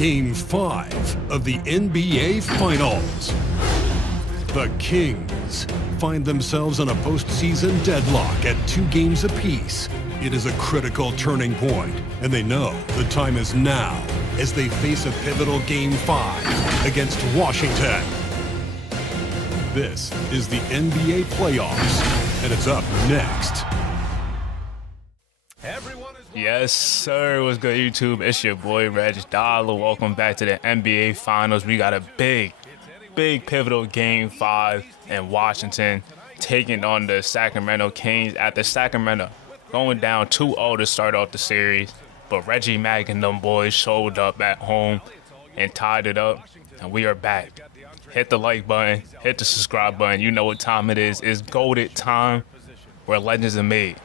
Game 5 of the NBA Finals. The Kings find themselves on a postseason deadlock at 2 games apiece. It is a critical turning point, and they know the time is now as they face a pivotal Game 5 against Washington. This is the NBA playoffs, and it's up next. Yes, sir. What's good, YouTube? It's your boy, RegDolla. Welcome back to the NBA Finals. We got a big pivotal Game 5 in Washington, taking on the Sacramento Kings after Sacramento going down 2-0 to start off the series. But Reggie Mack and them boys showed up at home and tied it up, and we are back. Hit the like button, hit the subscribe button. You know what time it is. It's GOATED time, where legends are made.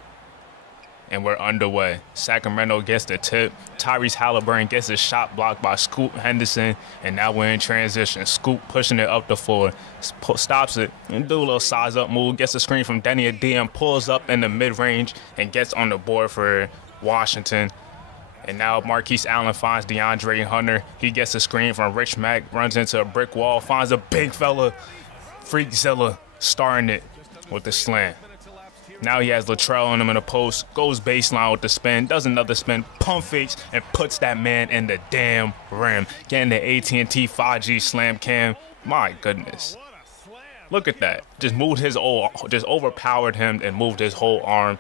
And we're underway. Sacramento gets the tip. Tyrese Halliburton gets a shot blocked by Scoot Henderson, and now we're in transition. Scoot pushing it up the floor, stops it, and do a little size-up move, gets a screen from Denny and pulls up in the mid-range and gets on the board for Washington. And now Marquise Allen finds DeAndre Hunter. He gets a screen from Rich Mack, runs into a brick wall, finds a big fella, Freakzilla, starting it with the slam. Now he has Latrell on him in the post, goes baseline with the spin, does another spin, pump fakes, and puts that man in the damn rim. Getting the AT&T 5G slam cam. My goodness. Look at that. Just overpowered him and moved his whole arm,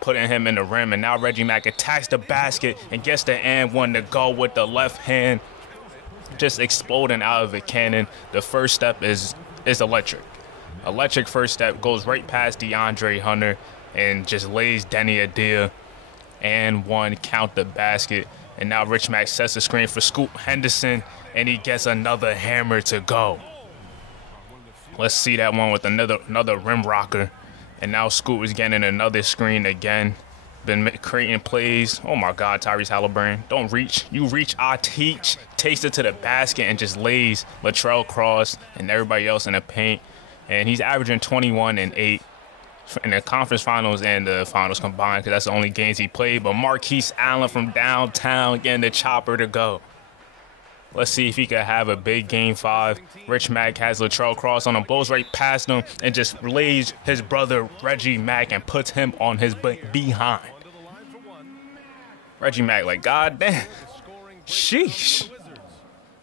putting him in the rim. And now Reggie Mack attacks the basket and gets the and one to go with the left hand, just exploding out of a cannon. The first step is electric. Electric first step, goes right past DeAndre Hunter and just lays Denny Adea and one, count the basket. And now Rich Mack sets the screen for Scoot Henderson, and he gets another hammer to go. Let's see that one with another rim rocker. And now Scoot is getting another screen again. Been creating plays. Oh my God, Tyrese Halliburton. Don't reach. You reach, I teach. Takes it to the basket and just lays Latrell Cross and everybody else in the paint. And he's averaging 21 and 8 in the conference finals and the finals combined, because that's the only games he played. But Marquise Allen from downtown getting the chopper to go. Let's see if he could have a big Game 5. Rich Mack has Latrell Cross on him, blows right past him, and just lays his brother Reggie Mack and puts him on his behind. Reggie Mack, like, God damn. Sheesh.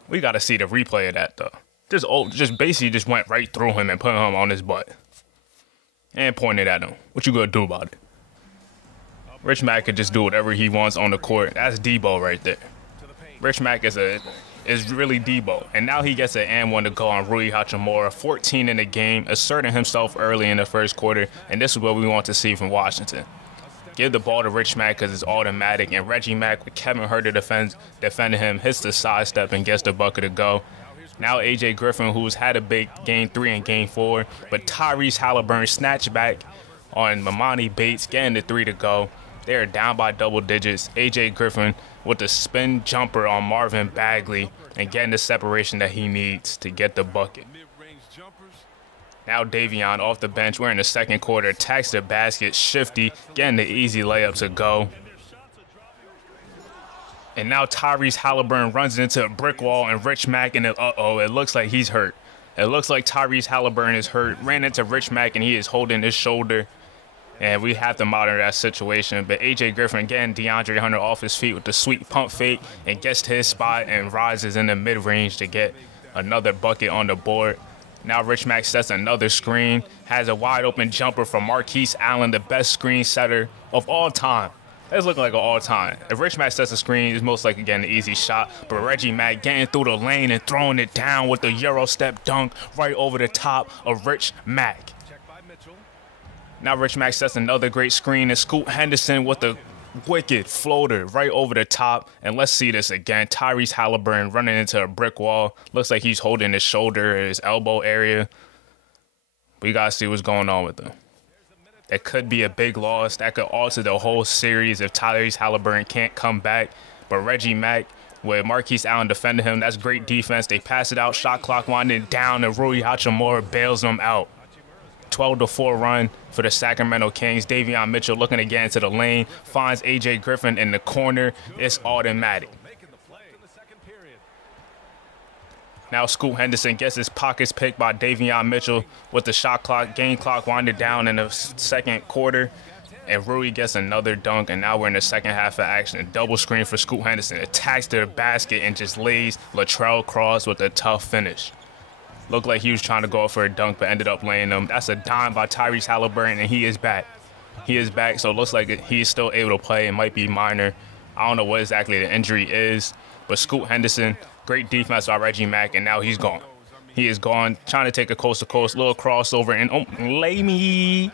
We got to see the replay of that, though. Just basically just went right through him and put him on his butt and pointed at him. What you gonna do about it? Rich Mack could just do whatever he wants on the court. That's Debo right there. Rich Mack is really Debo, and now he gets an and one to go on Rui Hachimura. 14 in the game, asserting himself early in the first quarter, and this is what we want to see from Washington. Give the ball to Rich Mack because it's automatic, and Reggie Mack with Kevin Huerter defending him, hits the sidestep and gets the bucket to go. Now AJ Griffin, who's had a big Game 3 and Game 4, but Tyrese Halliburton snatched back on Mamani Bates, getting the 3 to go. They are down by double digits. AJ Griffin with the spin jumper on Marvin Bagley and getting the separation that he needs to get the bucket. Now Davion off the bench. We're in the second quarter. Attacks the basket, shifty, getting the easy layup to go. And now Tyrese Halliburton runs into a brick wall, and Rich Mack, and it looks like he's hurt. It looks like Tyrese Halliburton is hurt. Ran into Rich Mack, and he is holding his shoulder. And we have to monitor that situation. But AJ Griffin getting DeAndre Hunter off his feet with the sweet pump fake and gets to his spot and rises in the mid-range to get another bucket on the board. Now Rich Mack sets another screen, has a wide-open jumper from Marquise Allen, the best screen setter of all time. It's looking like an all-time. If Rich Mack sets a screen, it's most likely getting an easy shot. But Reggie Mack getting through the lane and throwing it down with the Euro step dunk right over the top of Rich Mack. Now Rich Mack sets another great screen, and Scoot Henderson with the wicked floater right over the top. And let's see this again. Tyrese Halliburton running into a brick wall. Looks like he's holding his shoulder or his elbow area. We got to see what's going on with him. That could be a big loss. That could alter the whole series if Tyrese Halliburton can't come back. But Reggie Mack, with Marquise Allen defending him, that's great defense. They pass it out, shot clock winding down, and Rui Hachimura bails them out. 12-4 run for the Sacramento Kings. Davion Mitchell looking to get into the lane, finds AJ Griffin in the corner. It's automatic. Now Scoot Henderson gets his pockets picked by Davion Mitchell with the shot clock, game clock winded down in the second quarter. And Rui gets another dunk, and now we're in the second half of action. A double screen for Scoot Henderson. Attacks to the basket and just lays Latrell Cross with a tough finish. Looked like he was trying to go for a dunk, but ended up laying them. That's a dime by Tyrese Halliburton, and he is back. He is back, so it looks like he is still able to play. It might be minor. I don't know what exactly the injury is, but Scoot Henderson, great defense by Reggie Mack, and now he's gone. He is gone, trying to take a coast-to-coast, little crossover, and lay me.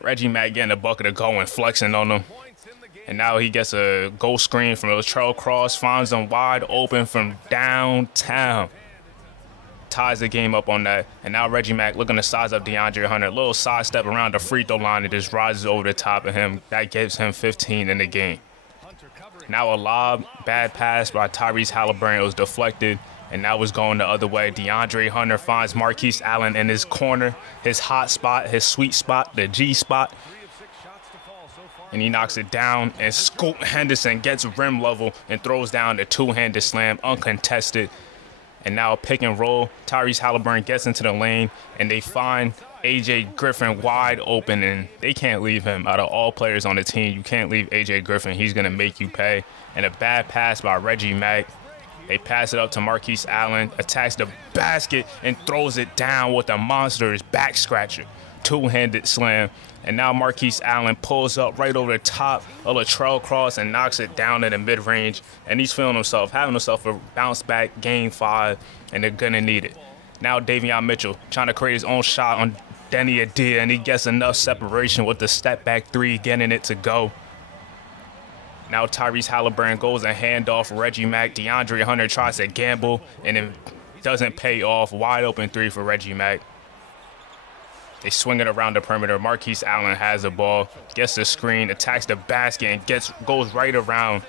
Reggie Mack getting a bucket of go and flexing on him. And now he gets a goal screen from Latrell Cross, finds him wide open from downtown. Ties the game up on that. And now Reggie Mack looking to size up DeAndre Hunter. Little sidestep around the free throw line and just rises over the top of him. That gives him 15 in the game. Now a lob, bad pass by Tyrese Halliburton. It was deflected, and now it's going the other way. DeAndre Hunter finds Marquise Allen in his corner, his hot spot, his sweet spot, the G spot. And he knocks it down, and Scoot Henderson gets rim level and throws down the two-handed slam, uncontested. And now a pick and roll. Tyrese Halliburton gets into the lane, and they find A.J. Griffin wide open, and they can't leave him. Out of all players on the team, you can't leave A.J. Griffin. He's going to make you pay. And a bad pass by Reggie Mack. They pass it up to Marquise Allen, attacks the basket, and throws it down with a monstrous back scratcher. Two-handed slam. And now Marquise Allen pulls up right over the top of Latrell Cross and knocks it down in the mid-range. And he's feeling himself, having himself a bounce-back game 5, and they're going to need it. Now Davion Mitchell trying to create his own shot on Denny Adia, and he gets enough separation with the step-back 3, getting it to go. Now Tyrese Halliburton goes and handoff Reggie Mack. DeAndre Hunter tries to gamble, and it doesn't pay off. Wide open 3 for Reggie Mack. They swing it around the perimeter. Marquise Allen has the ball, gets the screen, attacks the basket, and goes right around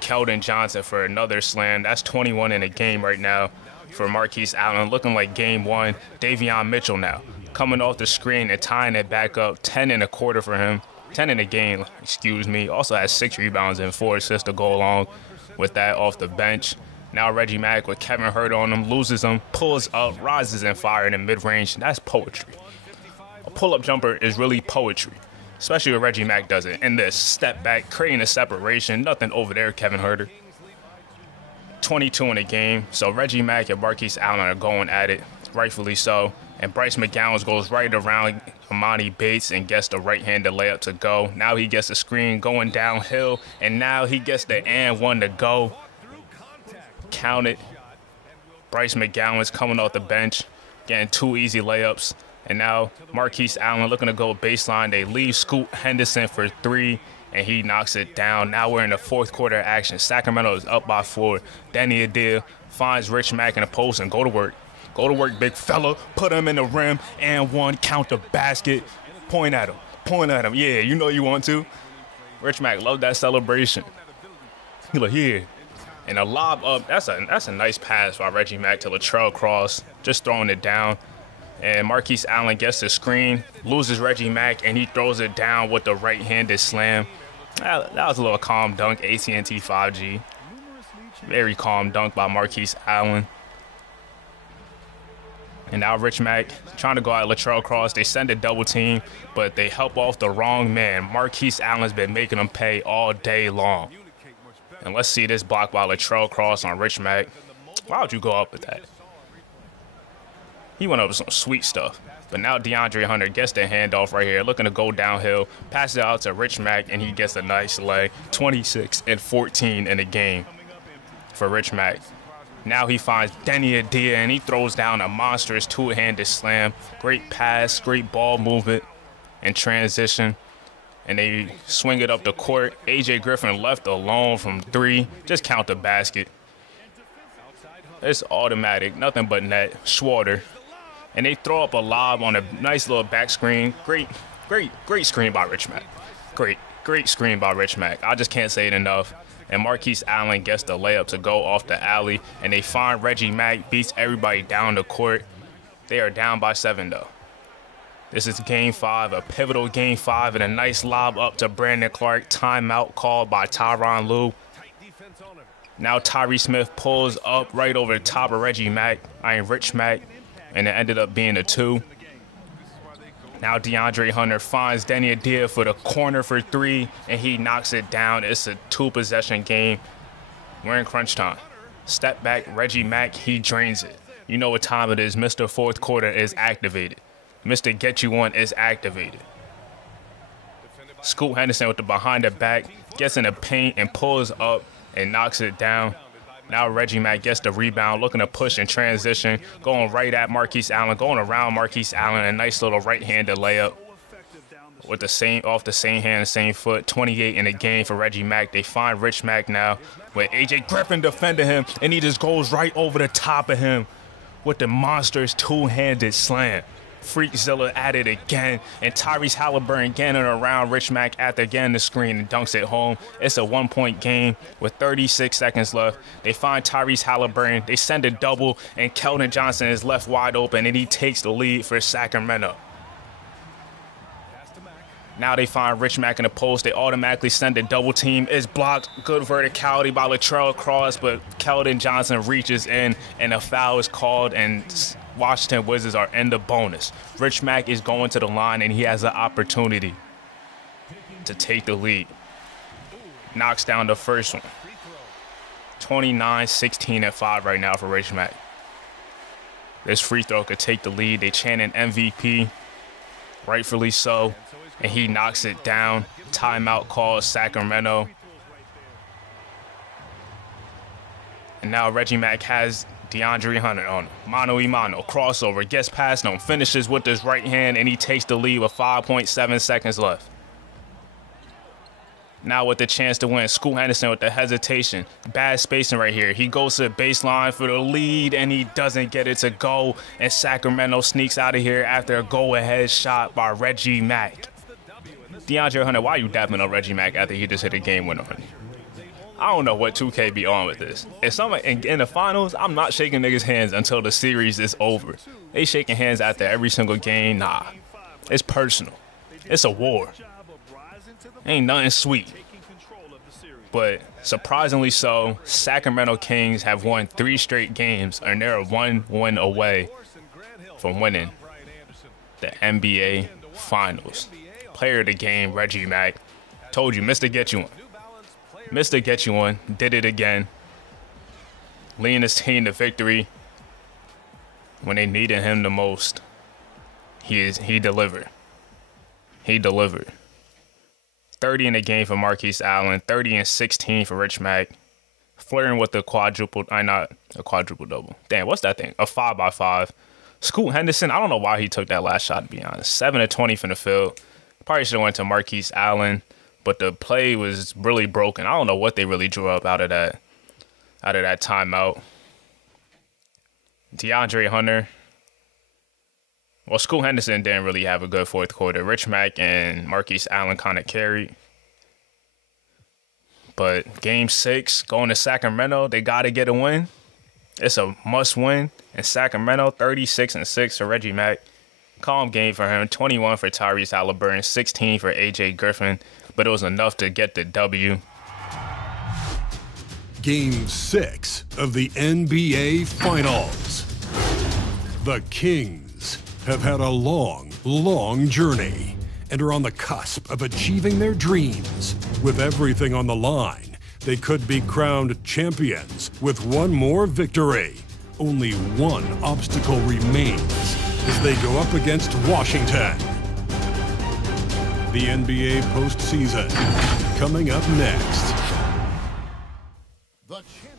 Keldon Johnson for another slam. That's 21 in the game right now for Marquise Allen, looking like game 1. Davion Mitchell now coming off the screen and tying it back up. 10 in a quarter for him. 10 in the game, excuse me. Also has 6 rebounds and 4 assists to go along with that off the bench. Now Reggie Mack with Kevin Hurt on him, loses him, pulls up, rises and fire in the mid-range. That's poetry. A pull-up jumper is really poetry, especially when Reggie Mack does it. And this step back, creating a separation, nothing over there, Kevin Huerter. 22 in the game, so Reggie Mack and Marquise Allen are going at it, rightfully so. And Bryce McGowan goes right around Amani Bates and gets the right-handed layup to go. Now he gets the screen going downhill, and now he gets the and one to go. Count it. Bryce McGowan's coming off the bench, getting 2 easy layups. And now Marquise Allen looking to go baseline. They leave Scoot Henderson for 3, and he knocks it down. Now we're in the fourth quarter action. Sacramento is up by 4. Denny Adia finds Rich Mack in the post and go to work. Go to work, big fella. Put him in the rim and 1. Count the basket. Point at him. Point at him. Yeah, you know you want to. Rich Mack loved that celebration. He's like, yeah. And a lob up. That's a nice pass by Reggie Mack to Latrell Cross. Just throwing it down. And Marquise Allen gets the screen, loses Reggie Mack, and he throws it down with the right-handed slam. That was a little calm dunk, AT&T 5G. Very calm dunk by Marquise Allen. And now Rich Mack trying to go at Latrell Cross. They send a double team, but they help off the wrong man. Marquise Allen's been making them pay all day long. And let's see this block by Latrell Cross on Rich Mack. Why would you go up with that? He went up with some sweet stuff. But now DeAndre Hunter gets the handoff right here, looking to go downhill, passes it out to Rich Mack, and he gets a nice leg. 26 and 14 in the game for Rich Mack. Now he finds Denny Adia, and he throws down a monstrous 2-handed slam. Great pass, great ball movement and transition. And they swing it up the court. A.J. Griffin left alone from 3. Just count the basket. It's automatic, nothing but net. Schwarter. And they throw up a lob on a nice little back screen. Great screen by Rich Mack. Great screen by Rich Mack. I just can't say it enough. And Marquise Allen gets the layup to go off the alley. And they find Reggie Mack, beats everybody down the court. They are down by 7, though. This is game 5, a pivotal game 5, and a nice lob up to Brandon Clark. Timeout called by Tyronn Lue. Now Tyree Smith pulls up right over the top of Rich Mack, and it ended up being a 2. Now DeAndre Hunter finds Denny Adia for the corner for 3, and he knocks it down. It's a 2-possession game. We're in crunch time. Step back, Reggie Mack, he drains it. You know what time it is. Mr. Fourth Quarter is activated. Mr. Get You One is activated. Scoot Henderson with the behind the back, gets in the paint and pulls up and knocks it down. Now Reggie Mack gets the rebound, looking to push in transition, going right at Marquise Allen, going around Marquise Allen, a nice little right-handed layup with the same off the same hand, same foot. 28 in the game for Reggie Mack. They find Rich Mack now with AJ Griffin defending him, and he just goes right over the top of him with the monster's two-handed slam. Freakzilla at it again, and Tyrese Halliburton getting around Rich Mack after getting the screen and dunks it home. It's a 1-point game with 36 seconds left. They find Tyrese Halliburton, they send a double, and Keldon Johnson is left wide open, and he takes the lead for Sacramento. Now they find Rich Mack in the post. They automatically send a double team. It's blocked. Good verticality by Latrell Cross, but Keldon Johnson reaches in, and a foul is called, and Washington Wizards are in the bonus. Rich Mack is going to the line, and he has an opportunity to take the lead. Knocks down the first one. 29, 16, and 5 right now for Rich Mack. This free throw could take the lead. They chant an MVP, rightfully so, and he knocks it down. Timeout calls Sacramento. And now Reggie Mack has DeAndre Hunter on him. Mano a mano, crossover, gets past him, finishes with his right hand, and he takes the lead with 5.7 seconds left. Now with the chance to win, Scoot Henderson with the hesitation. Bad spacing right here. He goes to the baseline for the lead, and he doesn't get it to go, and Sacramento sneaks out of here after a go-ahead shot by Reggie Mack. DeAndre Hunter, why are you dapping on Reggie Mack after he just hit a game winner on you? I don't know what 2K be on with this. If someone in the finals, I'm not shaking niggas' hands until the series is over. They shaking hands after every single game. Nah, it's personal. It's a war. Ain't nothing sweet. But surprisingly so, Sacramento Kings have won 3 straight games, and they're 1 win away from winning the NBA Finals. Player of the game, Reggie Mack. Told you, Mr. Get You One. Mr. Get You One did it again. Leading his team to victory when they needed him the most. He delivered. He delivered. 30 in the game for Marquise Allen, 30 and 16 for Rich Mack. Flirting with the quadruple, not a quadruple double. Damn, what's that thing? A 5x5. Scoot Henderson, I don't know why he took that last shot, to be honest. 7 of 20 from the field. Probably should have went to Marquise Allen, but the play was really broken. I don't know what they really drew up out of that timeout. DeAndre Hunter. Well, Scoot Henderson didn't really have a good fourth quarter. Rich Mack and Marquise Allen kind of carried. But game 6, going to Sacramento, they got to get a win. It's a must win. In Sacramento, 36 and 6 for Reggie Mack. Calm game for him. 21 for Tyrese Halliburton, 16 for AJ Griffin. But it was enough to get the W. Game 6 of the NBA Finals. The Kings have had a long, long journey and are on the cusp of achieving their dreams. With everything on the line, they could be crowned champions with one more victory. Only one obstacle remains as they go up against Washington. The NBA postseason coming up next.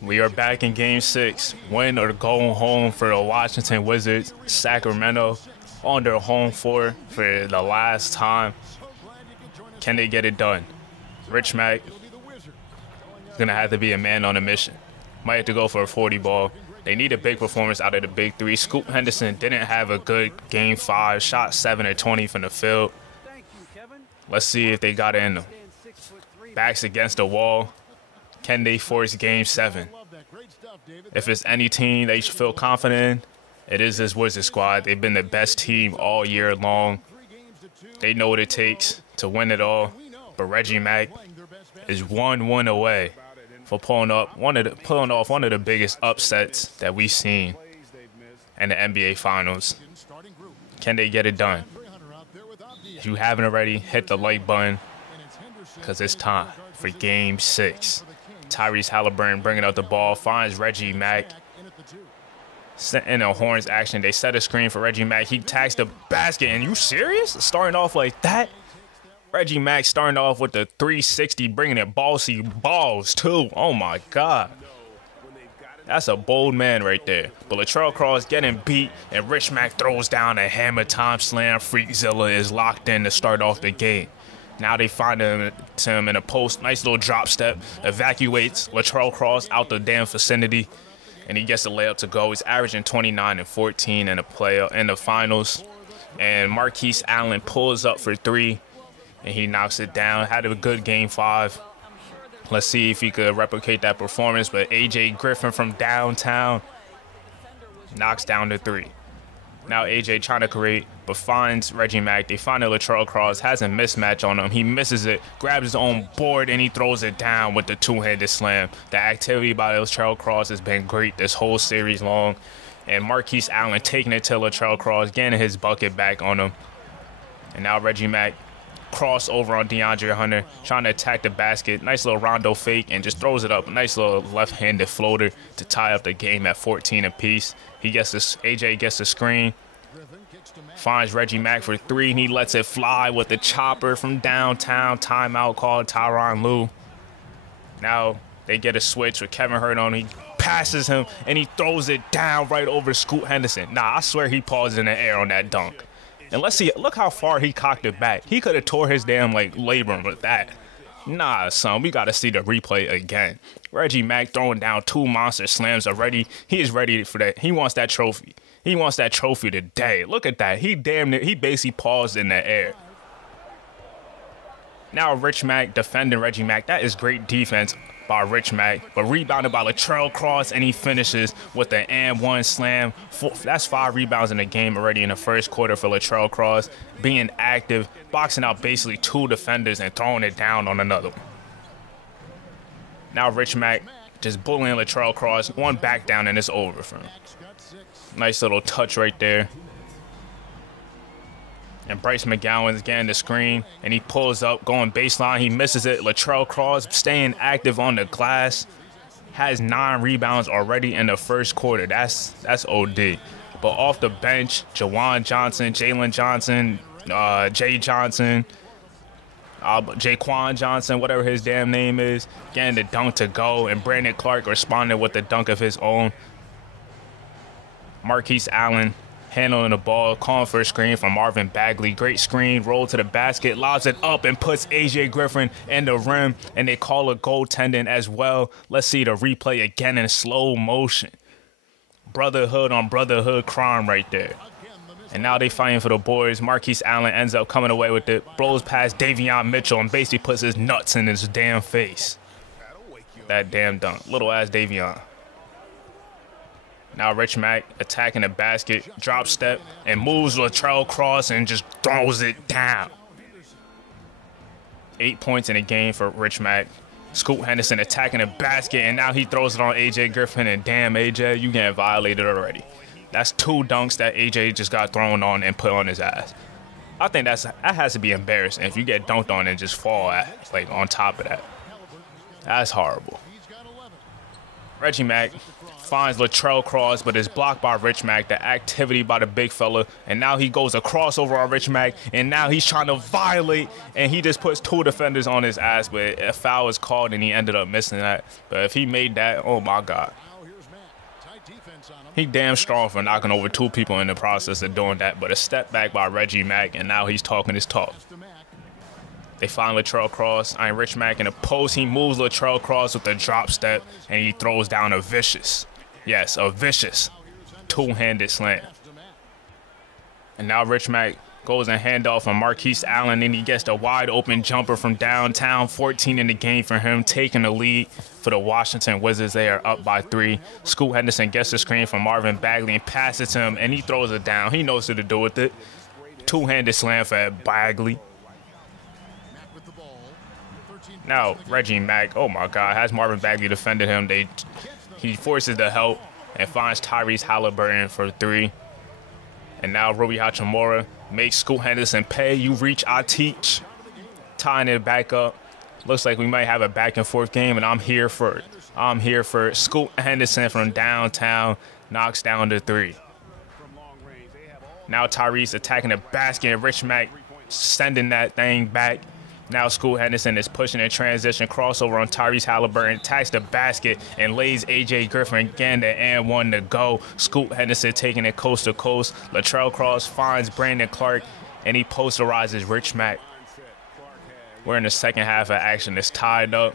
We are back in game 6. Win or go home for the Washington Wizards. Sacramento on their home floor for the last time. Can they get it done? Rich Mack is going to have to be a man on a mission. Might have to go for a 40 ball. They need a big performance out of the big 3. Scoot Henderson didn't have a good game 5. Shot 7 of 20 from the field. Let's see if they got it in them. Backs against the wall. Can they force game 7? If it's any team they should feel confident in, it is this Wizards squad. They've been the best team all year long. They know what it takes to win it all. But Reggie Mack is 1 win away for pulling off one of the biggest upsets that we've seen in the NBA Finals. Can they get it done? If you haven't already, hit the like button, because it's time for Game 6. Tyrese Halliburton bringing up the ball, finds Reggie Mack. In a Horns action, they set a screen for Reggie Mack. He tags the basket, and you serious? Starting off like that? Reggie Mack starting off with the 360, bringing it ballsy balls too. Oh my God. That's a bold man right there. But Latrell Cross getting beat, and Rich Mack throws down a hammer time slam. Freakzilla is locked in to start off the game. Now they find him in a post. Nice little drop step. Evacuates Latrell Cross out the damn vicinity, and he gets the layup to go. He's averaging 29 and 14 in the finals. And Marquise Allen pulls up for 3, and he knocks it down. Had a good Game 5. Let's see if he could replicate that performance. But AJ Griffin from downtown knocks down the 3. Now AJ trying to create, but finds Reggie Mack. They find a Latrell Cross, has a mismatch on him. He misses it, grabs his own board, and he throws it down with the two-handed slam. The activity by Latrell Cross has been great this whole series long. And Marquise Allen taking it to Latrell Cross, getting his bucket back on him. And now Reggie Mack cross over on DeAndre Hunter, trying to attack the basket. Nice little rondo fake, and just throws it up. Nice little left-handed floater to tie up the game at 14 apiece. AJ gets the screen, finds Reggie Mack for 3, and he lets it fly with the chopper from downtown. Timeout called Tyronn Lue. Now they get a switch with Kevin Hurt on. He passes him, and he throws it down right over Scoot Henderson. Nah, I swear he paused in the air on that dunk. And let's see, look how far he cocked it back. He could have tore his damn labrum with that. Nah, son, we got to see the replay again. Reggie Mack throwing down 2 monster slams already. He is ready for that. He wants that trophy. He wants that trophy today. Look at that. He basically paused in the air. Now Rich Mack defending Reggie Mack. That is great defense by Rich Mack, but rebounded by Latrell Cross, and he finishes with the and-one slam. That's 5 rebounds in the game already in the first quarter for Latrell Cross, being active, boxing out basically 2 defenders and throwing it down on another one. Now Rich Mack just bullying Latrell Cross, 1 back down, and it's over for him. Nice little touch right there. And Bryce McGowan's getting the screen, and he pulls up, going baseline. He misses it. Latrell Cross staying active on the glass. Has 9 rebounds already in the first quarter. That's OD. But off the bench, Jawan Johnson, Jalen Johnson, Jay Johnson, Jaquan Johnson, whatever his damn name is, getting the dunk to go. And Brandon Clark responded with the dunk of his own. Marquise Allen handling the ball, calling for a screen from Marvin Bagley. Great screen, roll to the basket, lobs it up, and puts AJ Griffin in the rim, and they call a goaltending as well. Let's see the replay again in slow motion. Brotherhood on brotherhood crime right there. And now they fighting for the boys. Marquise Allen ends up coming away with it, blows past Davion Mitchell, and basically puts his nuts in his damn face. That damn dunk. Little ass Davion. Now Rich Mack attacking the basket, drop step, and moves Latrell Cross and just throws it down. 8 points in the game for Rich Mack. Scoot Henderson attacking the basket, and now he throws it on AJ Griffin, and damn, AJ, you getting violated already. That's 2 dunks that AJ just got thrown on and put on his ass. I think that has to be embarrassing if you get dunked on and just fall on top of that. That's horrible. Reggie Mack finds Latrell Cross, but is blocked by Rich Mack. The activity by the big fella, and now he goes a crossover on Rich Mack, and now he's trying to violate, and he just puts 2 defenders on his ass, but a foul is called, and he ended up missing that. But if he made that, oh my God. He damn strong for knocking over 2 people in the process of doing that, but a step back by Reggie Mack, and now he's talking his talk. They find Latrell Cross, Rich Mack in the post. He moves Latrell Cross with a drop step, and he throws down a vicious 2-handed slam. And now Rich Mack goes and handoff on Marquise Allen, and he gets the wide open jumper from downtown. 14 in the game for him, taking the lead for the Washington Wizards. They are up by 3. Scoot Henderson gets the screen from Marvin Bagley and passes to him, and he throws it down. He knows what to do with it. 2-handed slam for Bagley. Now Reggie Mack, oh my God, has Marvin Bagley defended him. He forces the help and finds Tyrese Halliburton for 3. And now Rui Hachimura makes Scoot Henderson pay. You reach, I teach. Tying it back up. Looks like we might have a back and forth game, and I'm here for it. I'm here for it. Scoot Henderson from downtown knocks down the 3. Now Tyrese attacking the basket, and Rich Mack sending that thing back. Now Scoot Henderson is pushing in transition, crossover on Tyrese Halliburton, attacks the basket and lays A.J. Griffin again to and 1 to go. Scoot Henderson taking it coast to coast. Latrell Cross finds Brandon Clark, and he posterizes Rich Mack. We're in the second half of action. It's tied up.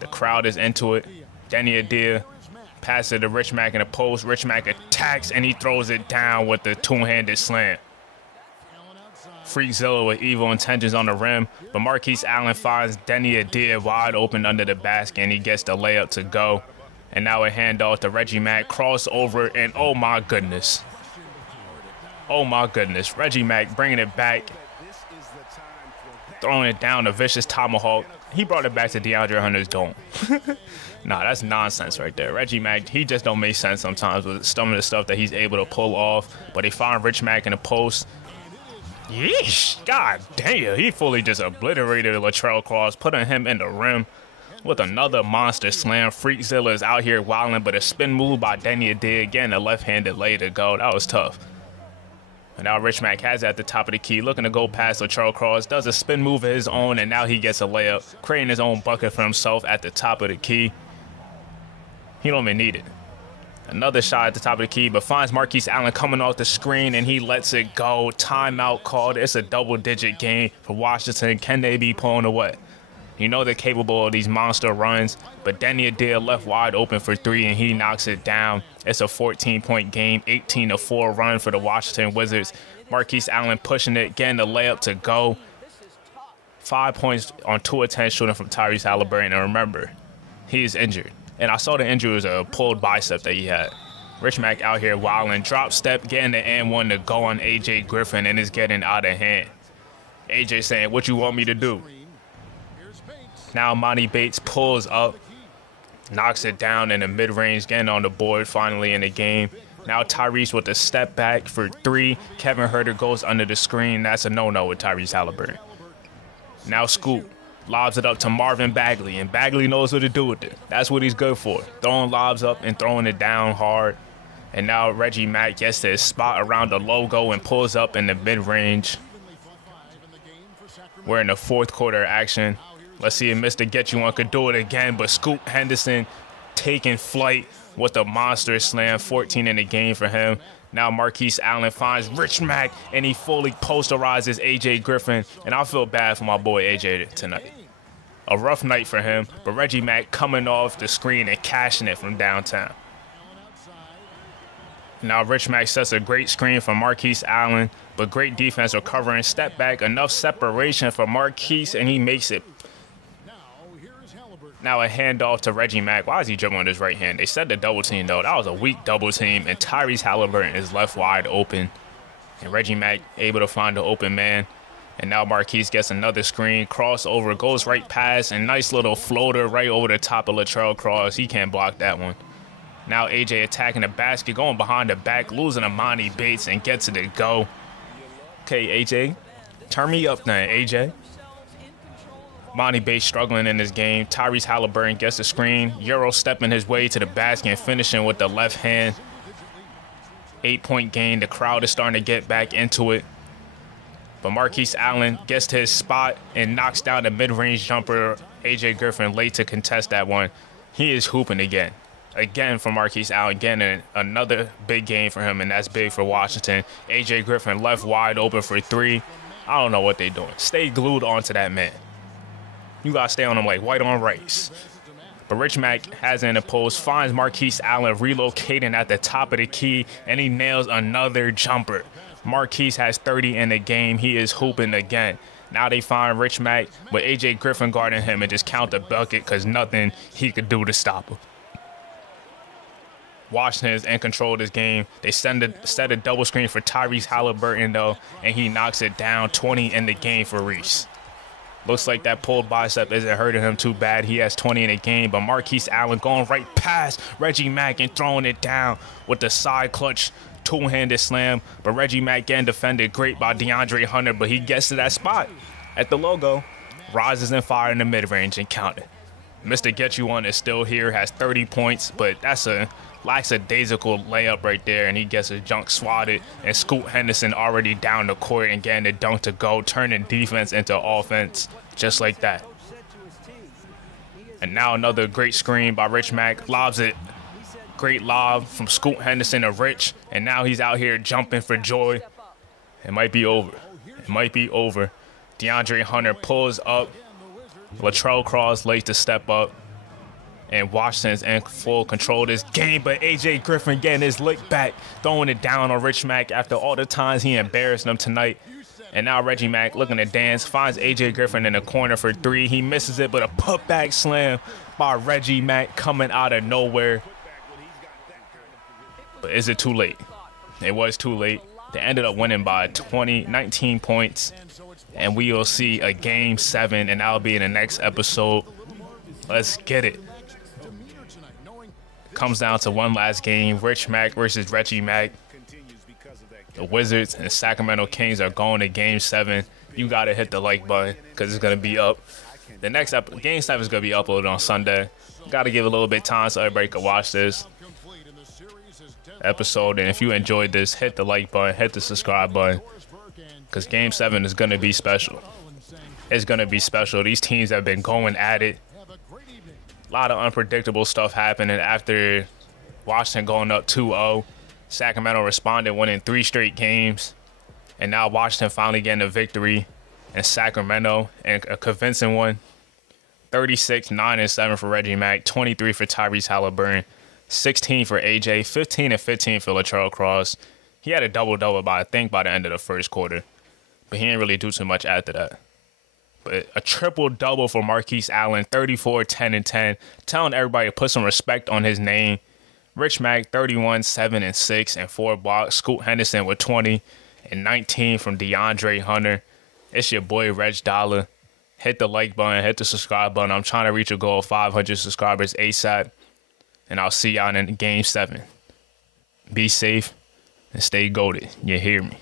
The crowd is into it. Denny Adair passes to Rich Mack in the post. Rich Mack attacks, and he throws it down with the two-handed slam. Freakzilla with evil intentions on the rim, but Marquise Allen finds Denny Adair wide open under the basket, and he gets the layup to go. And now a handoff to Reggie Mack, crossover, and oh my goodness. Oh my goodness. Reggie Mack bringing it back, throwing it down, a vicious tomahawk. He brought it back to DeAndre Hunter's dome. Nah, that's nonsense right there. Reggie Mack, he just don't make sense sometimes with some of the stuff that he's able to pull off. But they find Rich Mack in the post. Yeesh, god damn, he fully just obliterated Latrell Cross, putting him in the rim with another monster slam. Freakzilla is out here wilding, but a spin move by Denny Adair, getting a left-handed lay to go. That was tough. And now Rich Mack has it at the top of the key, looking to go past Latrell Cross, does a spin move of his own, and now he gets a layup, creating his own bucket for himself at the top of the key. He don't even need it. Another shot at the top of the key, but finds Marquise Allen coming off the screen, and he lets it go. Timeout called. It's a double-digit game for Washington. Can they be pulling away? You know they're capable of these monster runs, but Denny Adair left wide open for 3, and he knocks it down. It's a 14-point game, 18-4 run for the Washington Wizards. Marquise Allen pushing it, getting the layup to go. 5 points on 2 of 10 shooting from Tyrese Halliburton, and remember, he is injured. And I saw the injury was a pulled bicep that he had. Rich Mack out here wilding, drop step, getting the and 1 to go on A.J. Griffin, and it's getting out of hand. A.J. saying, what you want me to do? Now Monty Bates pulls up, knocks it down in the mid-range, getting on the board finally in the game. Now Tyrese with the step back for 3. Kevin Huerter goes under the screen. That's a no-no with Tyrese Halliburton. Now Scoop lobs it up to Marvin Bagley, and Bagley knows what to do with it. That's what he's good for, throwing lobs up and throwing it down hard. And now Reggie Mack gets to his spot around the logo and pulls up in the mid-range. We're in the 4th quarter action. Let's see if Mr. Get You One could do it again, but Scoot Henderson taking flight with a monster slam, 14 in the game for him. Now Marquise Allen finds Rich Mack, and he fully posterizes A.J. Griffin, and I feel bad for my boy A.J. tonight. A rough night for him, but Reggie Mack coming off the screen and cashing it from downtown. Now Rich Mack sets a great screen for Marquise Allen, but great defense recovering, step back, enough separation for Marquise, and he makes it. Now a handoff to Reggie Mack. Why is he dribbling on his right hand? They said the double team, though. That was a weak double team, and Tyrese Halliburton is left wide open. And Reggie Mack able to find the open man. And now Marquise gets another screen, crossover, goes right past, and nice little floater right over the top of Latrell Cross. He can't block that one. Now AJ attacking the basket, going behind the back, losing to Monty Bates, and gets it to go. Okay, AJ, turn me up then, AJ. Monty Bates struggling in this game. Tyrese Halliburton gets the screen. Euro stepping his way to the basket and finishing with the left hand. 8-point gain. The crowd is starting to get back into it. But Marquise Allen gets to his spot and knocks down the mid-range jumper. A.J. Griffin late to contest that one. He is hooping again. Again for Marquise Allen. Again, another big game for him, and that's big for Washington. A.J. Griffin left wide open for 3. I don't know what they're doing. Stay glued onto that man. You got to stay on him like white on rice. But Rich Mack has it in the post, finds Marquise Allen relocating at the top of the key, and he nails another jumper. Marquise has 30 in the game. He is hooping again. Now they find Rich Mack with A.J. Griffin guarding him and just count the bucket because nothing he could do to stop him. Washington is in control of this game. They set a double screen for Tyrese Halliburton, though, and he knocks it down. 20 in the game for Reese. Looks like that pulled bicep isn't hurting him too bad. He has 20 in a game, but Marquise Allen going right past Reggie Mack and throwing it down with the side clutch two-handed slam. But Reggie Mack getting defended great by DeAndre Hunter, but he gets to that spot at the logo, rises and fire in the mid-range and counted. Mr. Get You One is still here, has 30 points, but that's a lackadaisical layup right there, and he gets his junk swatted. And Scoot Henderson already down the court and getting the dunk to go, turning defense into offense just like that. And now another great screen by Rich Mack, lobs it. Great lob from Scoot Henderson to Rich, and now he's out here jumping for joy. It might be over. It might be over. DeAndre Hunter pulls up. Latrell Cross late to step up. And Washington's in full control of this game, but A.J. Griffin getting his lick back, throwing it down on Rich Mack after all the times he embarrassed him tonight. And now Reggie Mack looking to dance, finds A.J. Griffin in the corner for three. He misses it, but a putback slam by Reggie Mack coming out of nowhere. But is it too late? It was too late. They ended up winning by 19 points. And we will see a game 7, and that'll be in the next episode. Let's get it. Comes down to one last game, Rich Mack versus Reggie Mack. The Wizards and Sacramento Kings are going to game 7. You got to hit the like button because it's going to be up. The next game 7 is going to be uploaded on Sunday. Got to give a little bit of time so everybody can watch this episode. And if you enjoyed this, hit the like button, hit the subscribe button, because game 7 is going to be special. It's going to be special. These teams have been going at it. A lot of unpredictable stuff happening after Washington going up 2-0. Sacramento responded, winning 3 straight games. And now Washington finally getting a victory in Sacramento, and a convincing one. 36, 9, and 7 for Reggie Mack, 23 for Tyrese Halliburton, 16 for AJ, 15 and 15 for Latrell Cross. He had a double-double by the end of the first quarter, but he didn't really do too much after that. But a triple-double for Marquise Allen, 34, 10, and 10, telling everybody to put some respect on his name. Rich Mack, 31, 7, and 6, and 4 blocks. Scoot Henderson with 20 and 19 from DeAndre Hunter. It's your boy, RegDolla. Hit the like button, hit the subscribe button. I'm trying to reach a goal of 500 subscribers ASAP. And I'll see y'all in game 7. Be safe and stay goated. You hear me?